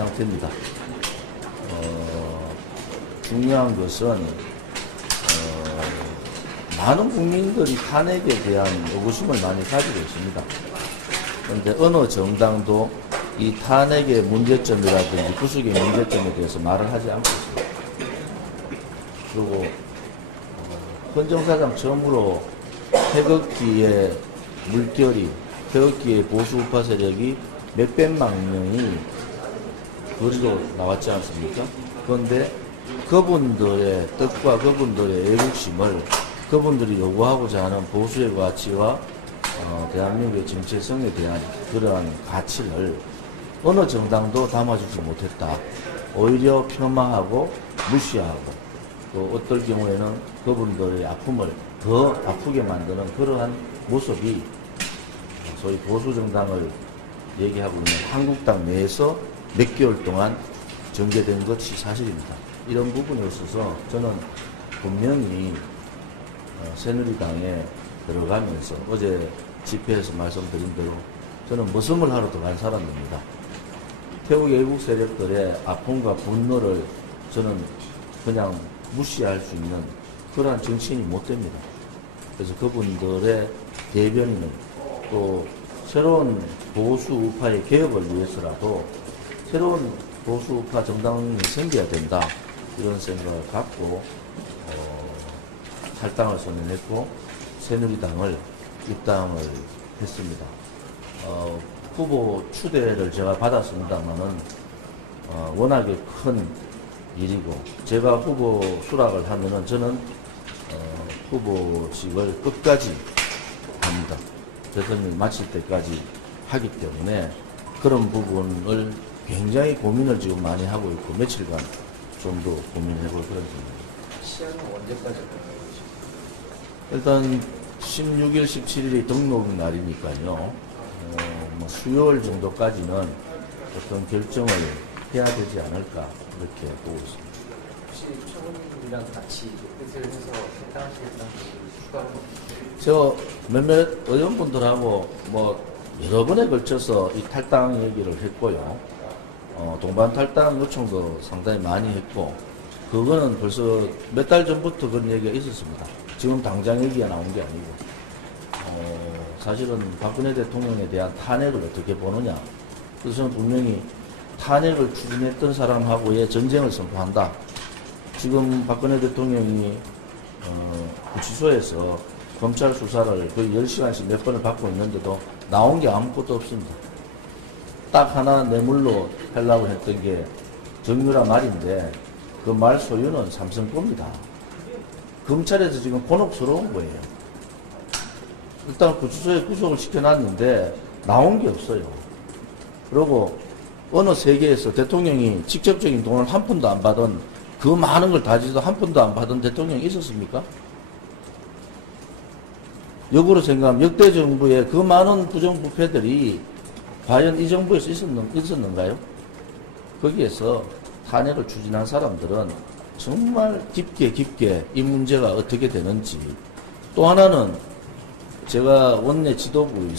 상태입니다. 중요한 것은 많은 국민들이 탄핵에 대한 의구심을 많이 가지고 있습니다. 그런데 어느 정당도 이 탄핵의 문제점이라든지 구속의 문제점에 대해서 말을 하지 않고 있습니다. 그리고 헌정사상 처음으로 태극기의 물결이, 태극기의 보수우파 세력이 몇백만 명이 거리로 나왔지 않습니까? 그런데 그분들의 뜻과 그분들의 애국심을 그분들이 요구하고자 하는 보수의 가치와 대한민국의 정체성에 대한 그러한 가치를 어느 정당도 담아주지 못했다. 오히려 폄하하고 무시하고 또 어떨 경우에는 그분들의 아픔을 더 아프게 만드는 그러한 모습이 소위 보수정당을 얘기하고 있는 한국당 내에서 몇 개월 동안 전개된 것이 사실입니다. 이런 부분에 있어서 저는 분명히 새누리당에 들어가면서 어제 집회에서 말씀드린 대로 저는 머슴을 하러 들어간 사람입니다. 태국 애국 세력들의 아픔과 분노를 저는 그냥 무시할 수 있는 그러한 정치인이 못 됩니다. 그래서 그분들의 대변인은 또 새로운 보수 우파의 개혁을 위해서라도 새로운 보수 우파 정당이 생겨야 된다. 이런 생각을 갖고 탈당을 선언했고 새누리당을 입당을 했습니다. 후보 추대를 제가 받았습니다만은 워낙에 큰 일이고 제가 후보 수락을 하면은 저는 후보직을 끝까지 합니다. 대통령이 마칠 때까지 하기 때문에 그런 부분을 굉장히 고민을 지금 많이 하고 있고 며칠간 좀 더 고민해볼 그런 중입니다. 시한은 언제까지 일단 16일, 17일이 등록 날이니까요. 수요일 정도까지는 어떤 결정을 해야 되지 않을까 이렇게 보고 있습니다. 혹시 청원이랑 같이 뜻을 해서 탈당하시겠다는 추가로 제가 몇몇 의원분들하고 여러 번에 걸쳐서 이 탈당 얘기를 했고요. 동반 탈당 요청도 상당히 많이 했고, 그거는 벌써 몇 달 전부터 그런 얘기가 있었습니다. 지금 당장 얘기가 나온 게 아니고, 사실은 박근혜 대통령에 대한 탄핵을 어떻게 보느냐. 그래서 저는 분명히 탄핵을 추진했던 사람하고의 전쟁을 선포한다. 지금 박근혜 대통령이 구치소에서 검찰 수사를 거의 10시간씩 몇 번을 받고 있는데도 나온 게 아무것도 없습니다. 딱 하나 뇌물로 하려고 했던 게 정유라 말인데 그 말 소유는 삼성 겁니다. 검찰에서 지금 곤혹스러운 거예요. 일단 구치소에 구속을 시켜놨는데 나온 게 없어요. 그리고 어느 세계에서 대통령이 직접적인 돈을 한 푼도 안 받은 그 많은 걸 다지도 한 푼도 안 받은 대통령이 있었습니까? 역으로 생각하면 역대 정부의 그 많은 부정부패들이 과연 이 정부에서 있었는가요? 거기에서 탄핵을 추진한 사람들은 정말 깊게 이 문제가 어떻게 되는지. 또 하나는 제가 원내 지도부에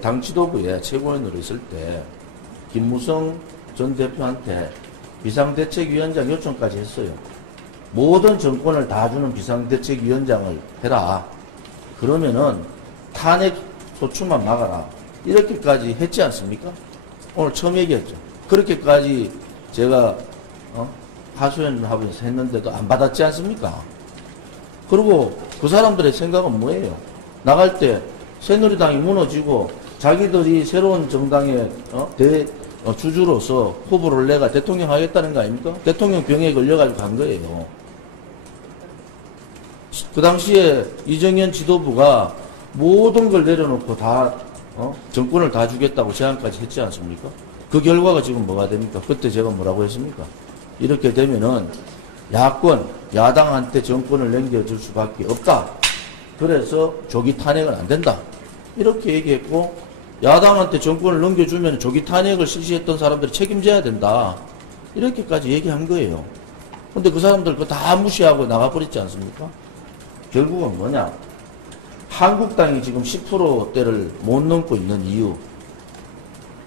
당 지도부에 최고위원으로 있을 때 김무성 전 대표한테 비상대책위원장 요청까지 했어요. 모든 정권을 다 주는 비상대책위원장을 해라. 그러면은 탄핵 소추만 막아라. 이렇게까지 했지 않습니까? 오늘 처음 얘기했죠. 그렇게까지 제가 하소연하고 했는데도 안 받았지 않습니까? 그리고 그 사람들의 생각은 뭐예요? 나갈 때 새누리당이 무너지고 자기들이 새로운 정당의 주주로서 후보를 내가 대통령 하겠다는 거 아닙니까? 대통령 병에 걸려가지고 간 거예요. 그 당시에 이정현 지도부가 모든 걸 내려놓고 다 정권을 다 주겠다고 제안까지 했지 않습니까? 그 결과가 지금 뭐가 됩니까? 그때 제가 뭐라고 했습니까? 이렇게 되면은 야당한테 정권을 넘겨줄 수밖에 없다. 그래서 조기 탄핵은 안 된다. 이렇게 얘기했고, 야당한테 정권을 넘겨주면 조기 탄핵을 실시했던 사람들이 책임져야 된다. 이렇게까지 얘기한 거예요. 근데 그 사람들 그거 다 무시하고 나가버렸지 않습니까? 결국은 뭐냐? 한국당이 지금 10%대를 못 넘고 있는 이유.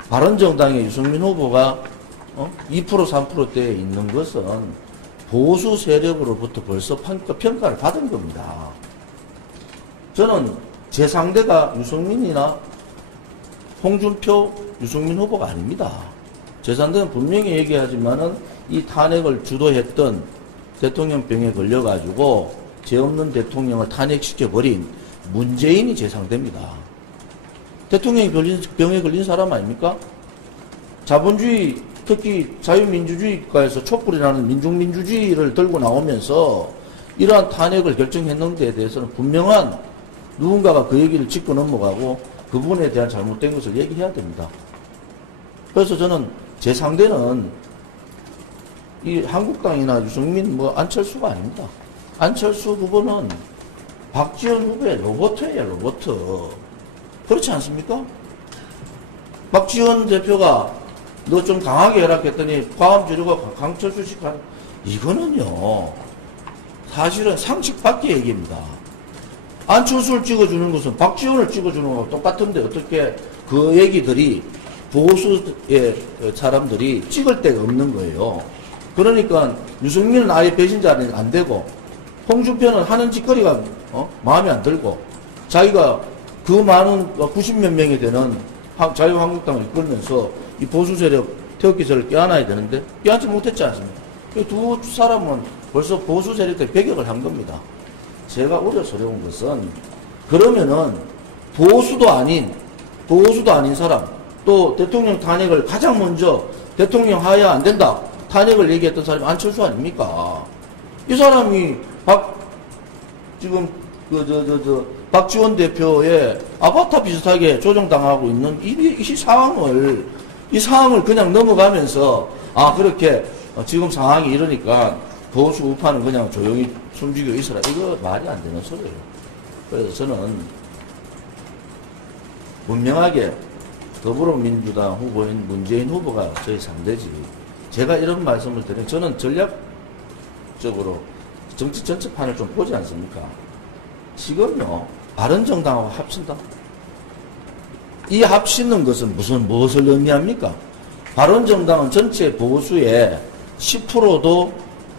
바른정당의 유승민 후보가 2% 3%대에 있는 것은 보수 세력으로부터 벌써 평가를 받은 겁니다. 저는 제 상대가 유승민이나 홍준표, 유승민 후보가 아닙니다. 제 상대는 분명히 얘기하지만은 이 탄핵을 주도했던 대통령병에 걸려가지고 죄 없는 대통령을 탄핵시켜버린 문재인이 제 상대입니다. 대통령이 병에 걸린 사람 아닙니까? 자본주의, 특히 자유민주주의 국가에서 촛불이 나는 민중민주주의를 들고 나오면서 이러한 탄핵을 결정했는 데에 대해서는 분명한 누군가가 그 얘기를 짚고 넘어가고 그 부분에 대한 잘못된 것을 얘기해야 됩니다. 그래서 저는 제 상대는 이 한국당이나 유승민, 안철수가 아닙니다. 안철수 후보는 박지원 후보의 로봇이에요, 로봇. 그렇지 않습니까? 박지원 대표가 너 좀 강하게 해라 했더니 과음 지르고 강철수식 하는, 이거는요, 사실은 상식 밖의 얘기입니다. 안철수를 찍어주는 것은 박지원을 찍어주는 거하고 똑같은데 어떻게 그 얘기들이 보수의 사람들이 찍을 데가 없는 거예요. 그러니까 유승민은 아예 배신자는 안 되고 홍준표는 하는 짓거리가 마음에 안 들고 자기가 그 많은 90몇 명이 되는 자유한국당을 이끌면서 이 보수 세력 태극기세를 껴안아야 되는데 껴안지 못했지 않습니까? 두 사람은 벌써 보수 세력들 배격을 한 겁니다. 제가 우려스러운 것은 그러면은 보수도 아닌 사람 또 대통령 탄핵을 가장 먼저 대통령 하야 안 된다 탄핵을 얘기했던 사람이 안철수 아닙니까? 이 사람이 박지원 대표의 아바타 비슷하게 조정당하고 있는 이 상황을 그냥 넘어가면서 그렇게 지금 상황이 이러니까 보수 우파는 그냥 조용히 숨지고 있어라. 이거 말이 안 되는 소리예요. 그래서 저는 분명하게 더불어민주당 후보인 문재인 후보가 저희 상대지. 제가 이런 말씀을 드리면 저는 전략적으로 정치 전체판을 좀 보지 않습니까? 지금요, 바른정당하고 합친다. 이 합치는 것은 무엇을 의미합니까? 바른정당은 전체 보수의 10%도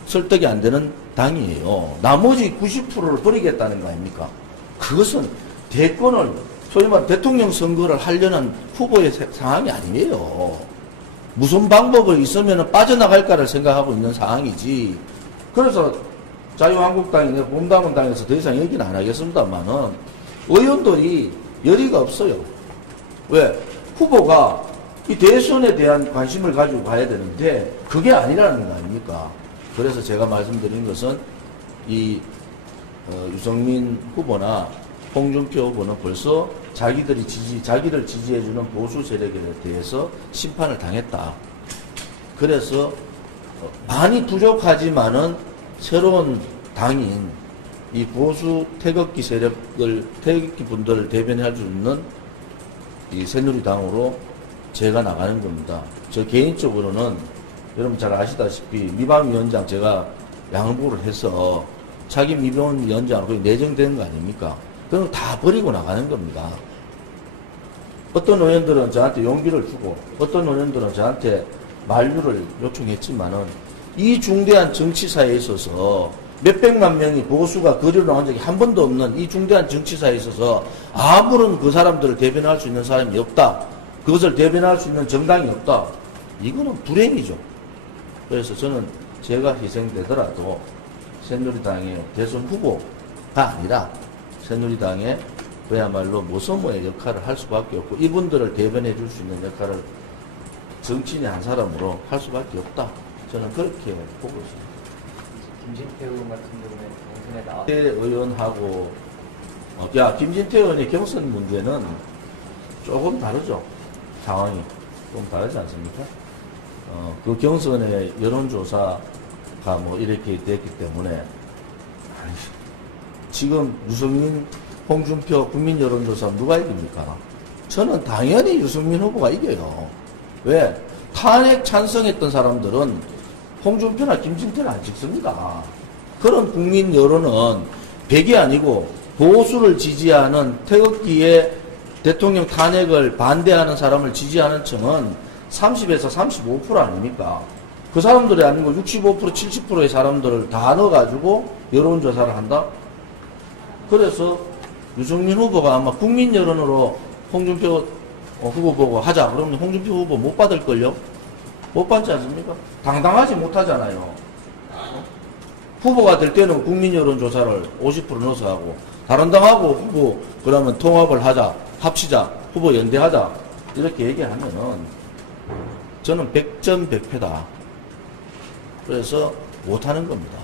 설득이 안 되는 당이에요. 나머지 90%를 버리겠다는 거 아닙니까? 그것은 대권을, 소위 말해 대통령 선거를 하려는 후보의 상황이 아니에요. 무슨 방법이 있으면 빠져나갈까를 생각하고 있는 상황이지. 그래서 자유한국당이나 봄당원당에서 더 이상 얘기는 안 하겠습니다만은 의원들이 열의가 없어요. 왜? 후보가 이 대선에 대한 관심을 가지고 가야 되는데 그게 아니라는 거 아닙니까? 그래서 제가 말씀드린 것은 유승민 후보나 홍준표 후보는 벌써 자기를 지지해주는 보수 세력에 대해서 심판을 당했다. 그래서 많이 부족하지만은 새로운 당인 이 보수 태극기 태극기 분들을 대변할 수 있는 이 새누리당으로 제가 나가는 겁니다. 저 개인적으로는 여러분 잘 아시다시피 미방위원장 제가 양보를 해서 차기 미방위원장으로 내정된 거 아닙니까? 그럼 다 버리고 나가는 겁니다. 어떤 의원들은 저한테 용기를 주고 어떤 의원들은 저한테 만류를 요청했지만은 이 중대한 정치사에 있어서 몇백만 명이 보수가 거리로 나온 적이 한 번도 없는 이 중대한 정치사에 있어서 아무런 그 사람들을 대변할 수 있는 사람이 없다. 그것을 대변할 수 있는 정당이 없다. 이거는 불행이죠. 그래서 저는 제가 희생되더라도 새누리당의 대선 후보가 아니라 새누리당의 그야말로 모서모의 역할을 할 수밖에 없고 이분들을 대변해 줄 수 있는 역할을 정치인의 한 사람으로 할 수밖에 없다. 저는 그렇게 보고 있습니다. 김진태 의원 같은 경우는 경선에 나와. 의원하고 김진태 의원의 경선 문제는 조금 다르죠. 상황이 좀 다르지 않습니까? 그 경선의 여론조사가 이렇게 됐기 때문에 지금 유승민, 홍준표 국민 여론조사 누가 이깁니까? 저는 당연히 유승민 후보가 이겨요. 왜? 탄핵 찬성했던 사람들은 홍준표나 김진태는 안 찍습니다. 그런 국민 여론은 100이 아니고 보수를 지지하는 태극기에 대통령 탄핵을 반대하는 사람을 지지하는 층은 30에서 35% 아닙니까? 그 사람들이 아니고 65%, 70%의 사람들을 다 넣어가지고 여론조사를 한다? 그래서 유승민 후보가 아마 국민 여론으로 홍준표 후보 보고 하자. 그러면 홍준표 후보 못 받을걸요? 못 받지 않습니까? 당당하지 못하잖아요. 후보가 될 때는 국민 여론조사를 50% 넣어서 하고, 다른 당하고 후보, 그러면 통합을 하자, 합치자, 후보 연대하자, 이렇게 얘기하면은, 저는 100점 100패다. 그래서 못하는 겁니다.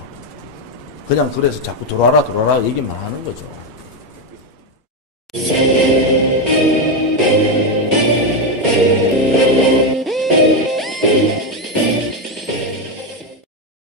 그냥 그래서 자꾸 들어와라 얘기만 하는 거죠.